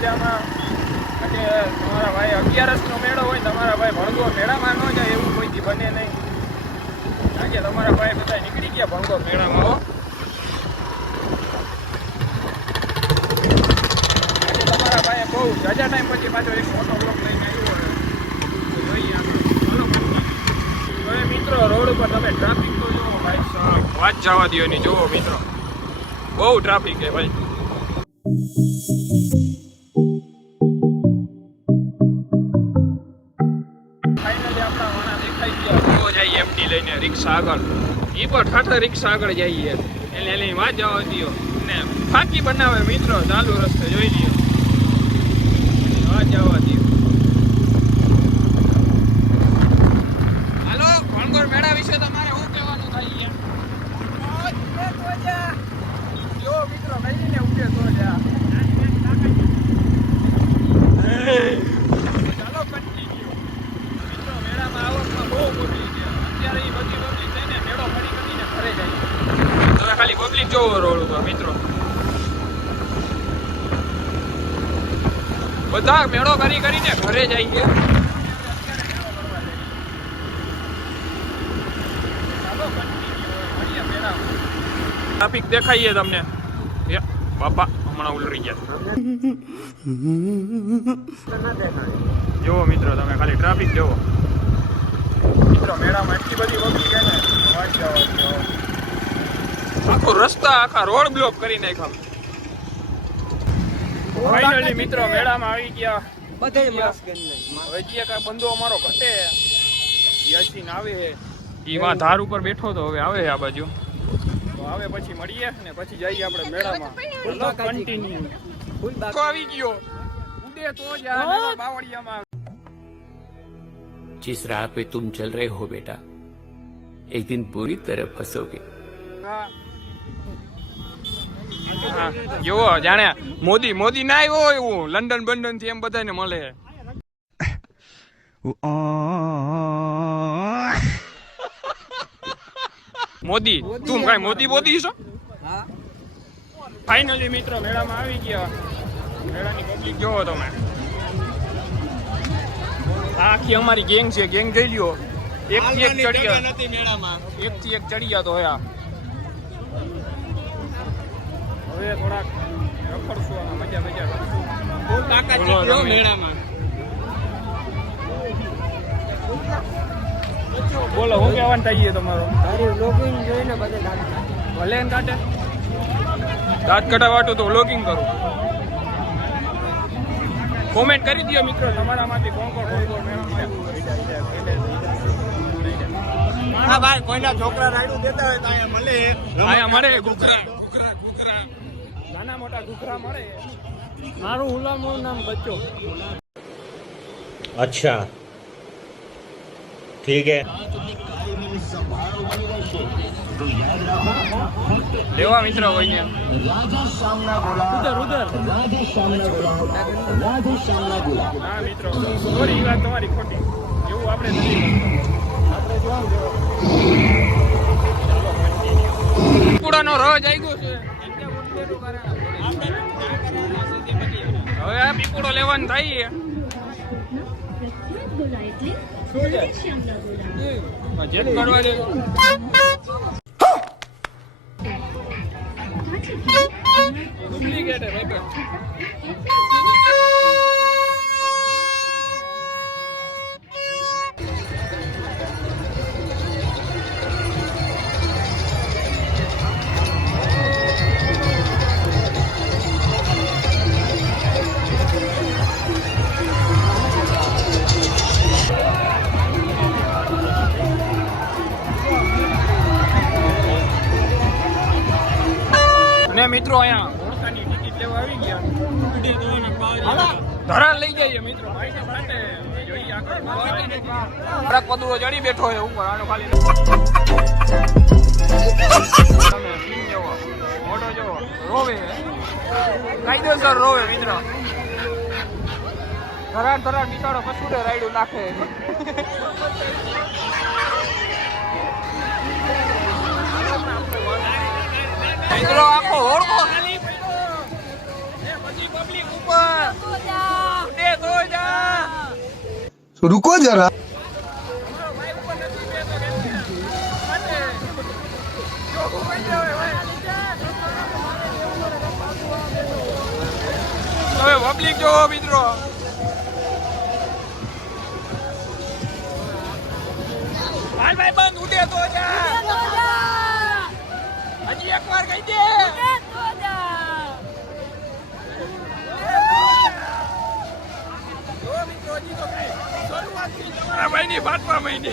મજામાં. કે તમારા ભાઈ 11નો મેળો હોય, તમારા ભાઈ ભણગોર મેળામાં ન જાય એવું કોઈથી બને નહીં. કારણ કે તમારા ભાઈ બધા નીકળી ગયા ભણગોર મેળામાં. હો તમારા ભાઈ બહુ જાજા ટાઈમ પછી પાછો એક મોટો બ્લોક લઈને આવ્યો હોય. હવે મિત્રો રોડ ઉપર તમે ટ્રાફિક તો જુઓ ભાઈ સાહેબ, વાત જવા દો નહીં. જુઓ મિત્રો બહુ ટ્રાફિક છે ભાઈ. ફાઇનલી આપણા વાણા દેખાઈ ગયા. જો જઈએ એમટી લઈને રિક્ષા આગળ, એ પણ ઠાઠા રિક્ષા આગળ જઈએ એટલે એની વાત જવા દો ને ફાકી બનાવે મિત્રો ચાલુ રસ્તે જોઈ લ્યો. વાત જવા દો. હાલો, ભણગોર મેળા વિશે તમારે શું કહેવાનું થાય? જો મિત્રો કહીને ઉઠે તો જા. ચાલો કન્ટિન્યુ. મિત્રો મેળામાં આવકમાં બહુ મોટી છે. અત્યારે એ બધી પબ્લિક થઈને મેળો ફરી કરીને ઘરે જાય. તમે ખાલી પબ્લિક જોવો રોડ ઉપર મિત્રો. બધા મેળો કરીને ઘરે જાય છે. ટ્રાફિક દેખાઈએ તમને? બાપા હમણાં ઉલરી ગયા. જુઓ મિત્રો તમે ખાલી ટ્રાફિક જુઓ. મિત્રો મેળામાં એટલી બધી વગી છે ને વાત જવા દો. આખો રસ્તા આખા રોડ બ્લોક કરી નાખ્યા. ફાઇનલી મિત્રો મેળામાં આવી ગયા. બધે માસ્ક કરી હવે જે કાંઈ બંધો અમારો ઘટે યાસીન આવે એમાં ધાર ઉપર બેઠો તો હવે આવે આ બાજુ તો આવે પછી મળીએ ને પછી જઈએ આપણે મેળામાં. કન્ટિન્યુ આવી ગયો ઉડે તો જ આ બાવળિયામાં. जिस राह पे तुम चल रहे हो बेटा, एक दिन पूरी तरह फंसोगे. જો જાણે મોદી ના આવ્યો હોય એવું લંડન બંડન થી એમ બધાને મળે. મોદી તું કઈ મોદી છો? ફાઇનલી મિત્રો મેળામાં આવી ગયા. મેળાની પબ્લિક જોવો તમે. આખી અમારી ગેંગ છે. ગેંગ જોઈ લ્યો. એક થી એક ચડિયા નથી મેળામાં. એક થી એક ચડિયા તો હયા. હવે થોડાક રખડશું, મજા કરશું. બહુ તાકાત છે મેળામાં. બોલો હું કહેવાનું થઈએ તમારો? તારું લોગિંગ જોઈને બધે ભલે ને કાઢે દાંત કઢાવાટું તો વ્લોગિંગ કરું. કોમેન્ટ કરી દો મિત્રો તમારામાંથી કોણ કોણ મેળામાં આવ્યું. હા ભાઈ, કોઈના છોકરા રાયડું દેતા હોય તો અહીંયા મળે. અહીંયા મળે ઘૂઘરા. નાના મોટા ઘૂઘરા મળે. મારું હુલામનું નામ બચ્ચો. अच्छा ठीक है. લેવા મિત્રો હોય ઉધર ના મિત્રો સોરી વાત તમારી ખોટી. એવું આપણે નથી પીપુડાનો રજ આવી ગયો છે. હવે આ પીપુડો લેવાનું થાય. જેત કરવા દે. ડુપ્લિકેટ હે ભાઈ. અને મિત્રો અહીંયા ઓળખાની ટિકિટ લેવા આવી ગયા. ધરા લઈ જઈએ મિત્રો. જોઈએ આગળ પદુઓ ચડી બેઠો છે ઉપર. આનો ખાલી તમે સીન જોવો, મોટો જોવો, રોવે કાયદેસર રોવે મિત્રો. ધરાડ બિચારો કસુડે રાયડું નાખે. મિત્રો આખો હોડકો ખાલી પડ્યો. પછી પબ્લિક ઉપર रुको जरा હવે પબ્લિક જોવો મિત્રો. ભાઈ બંધ ઉડે તો જા. હજી એક વાર કહી દે. ભાઈ ની ભાતમાં મહિને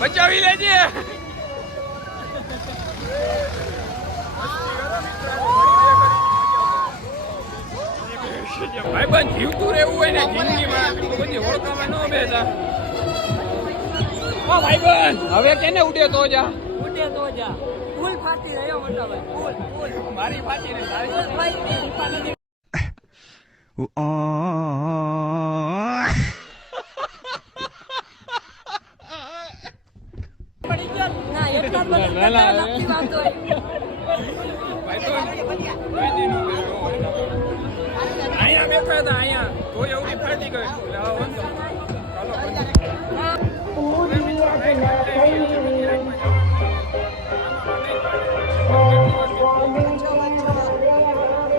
બચાવી લેજે. ભાઈ બંધ જીવતું રહેવું હોય ને જિંદગીમાં બધી ઓળખામાં ન બેસા. ઓ ભાઈ બંધ હવે કેને ઉડે તો જા. ઉડે તો જા. ફૂલ ફાટી રહ્યો મોટા ભાઈ. ફૂલ મારી ફાટી ને તારી ફૂલ ફાટી. પડી ગયો ના એટલા બધા નથી વાંધો. ભાઈ તો અહીંયા બેઠા હતા અહીંયા તો એવડી ફાટી ગઈ.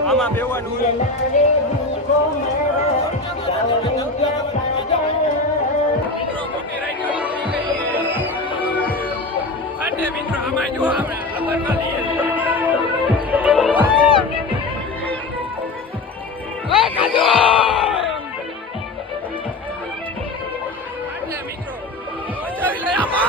આમાં બેવાનું મિત્રો આમાં જો આપણે મિત્રો બચાવી લે આમાં.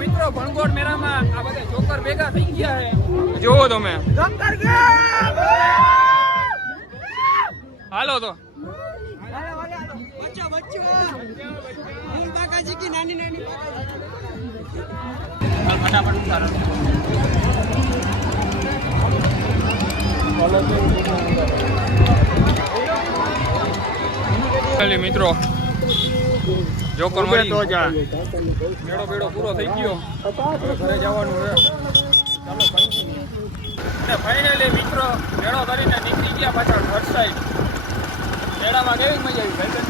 મિત્રો ભણગોળ મેળામાં આ બધા જોકર ભેગા થઈ ગયા છે. જોવો તમે હાલો તો ફટાફટ ઉતારો. મિત્રો જોકર મળી તો જા. મેળો બેડો પૂરો થઈ ગયો. હવે ઘરે જવાનું છે. ચાલો કન્ટિન્યુ. અને ફાઇનલી મિત્રો મેળો કરીને નીકળી ગયા પાછળ ઘર સાઈડ. મેળામાં કેવી મજા આવી ભાઈ?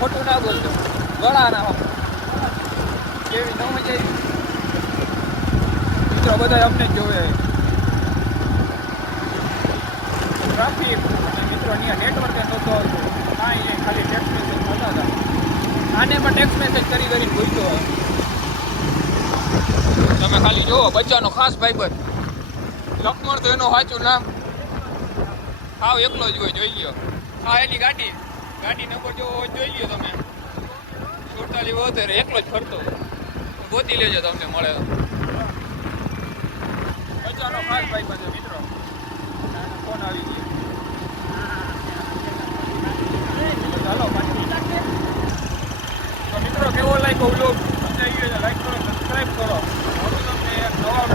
ખોટું ના બોલજો. ગળા ના કેવી ન મજા આવી મિત્રો. બધા અમને જ જોવે. ટ્રાફિક મિત્રો અહીંયા નેટવર્ક નહોતું આવતું. હા અહીંયા ખાલી ટેક્સ મેસેજ થતા હતા. આને પણ ટેક્સ મેસેજ કરીને પૂછતો હોય. તમે ખાલી જુઓ બચ્ચાનો ખાસ ભાઈબંધ લક્ષ્મણ તો એનું સાચું નામ હાવ એકલો જ હોય. જોઈ લ્યો હા એની ગાડી નંબર જો જોઈ લ્યો તમે 47 એકલો જ ફરતો. ગોતી લેજો તમને મળે. બચ્ચાનો ખાસ ભાઈબંધ મિત્રો. ફોન આવી ગયો. ચાલો તો મિત્રો કેવો લાગ્યો વ્લોગ? તમને લાઈક કરો, સબસ્ક્રાઈબ કરો. તમને એક નવા